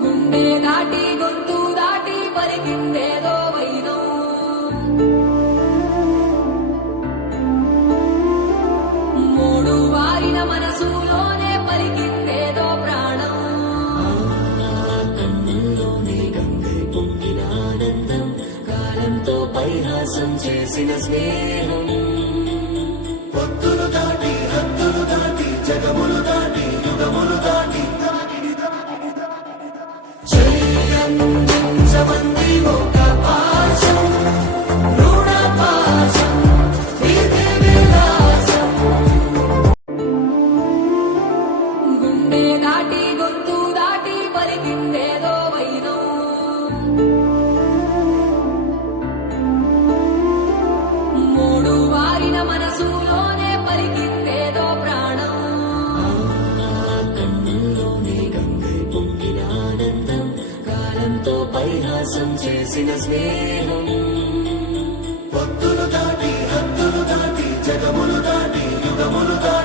గుండె దాటి గొంతు దాటి పలికిందేదో వైనం, మూడు వారిన మనసులోనే పలికిందేదో ప్రాణం. కన్నుల్లోనే గంగై పొంగిన ఆనందం, కాలంతో పరిహాసం చేసిన స్నేహం. పొత్తులు దాటి హద్దులు దాటి జగములు దాటి యుగములు దాటి చెయ్యందించమంది ఒక పాశం, రుణ పాశం, ఇది విలాసం. గుండె దాటి గొంతు దాటి పలికిందేదో వైనం, మూడు వారిన మనసులోనే పలికిందేదో ప్రాణం. కన్నుల్లోనే గంగై పొంగిన ఆనందం, కాలంతో పరిహాసం చేసిన స్నేహం. పొత్తులు దాటి హద్దులు దాటి జగములు దాటి యుగములు దాటి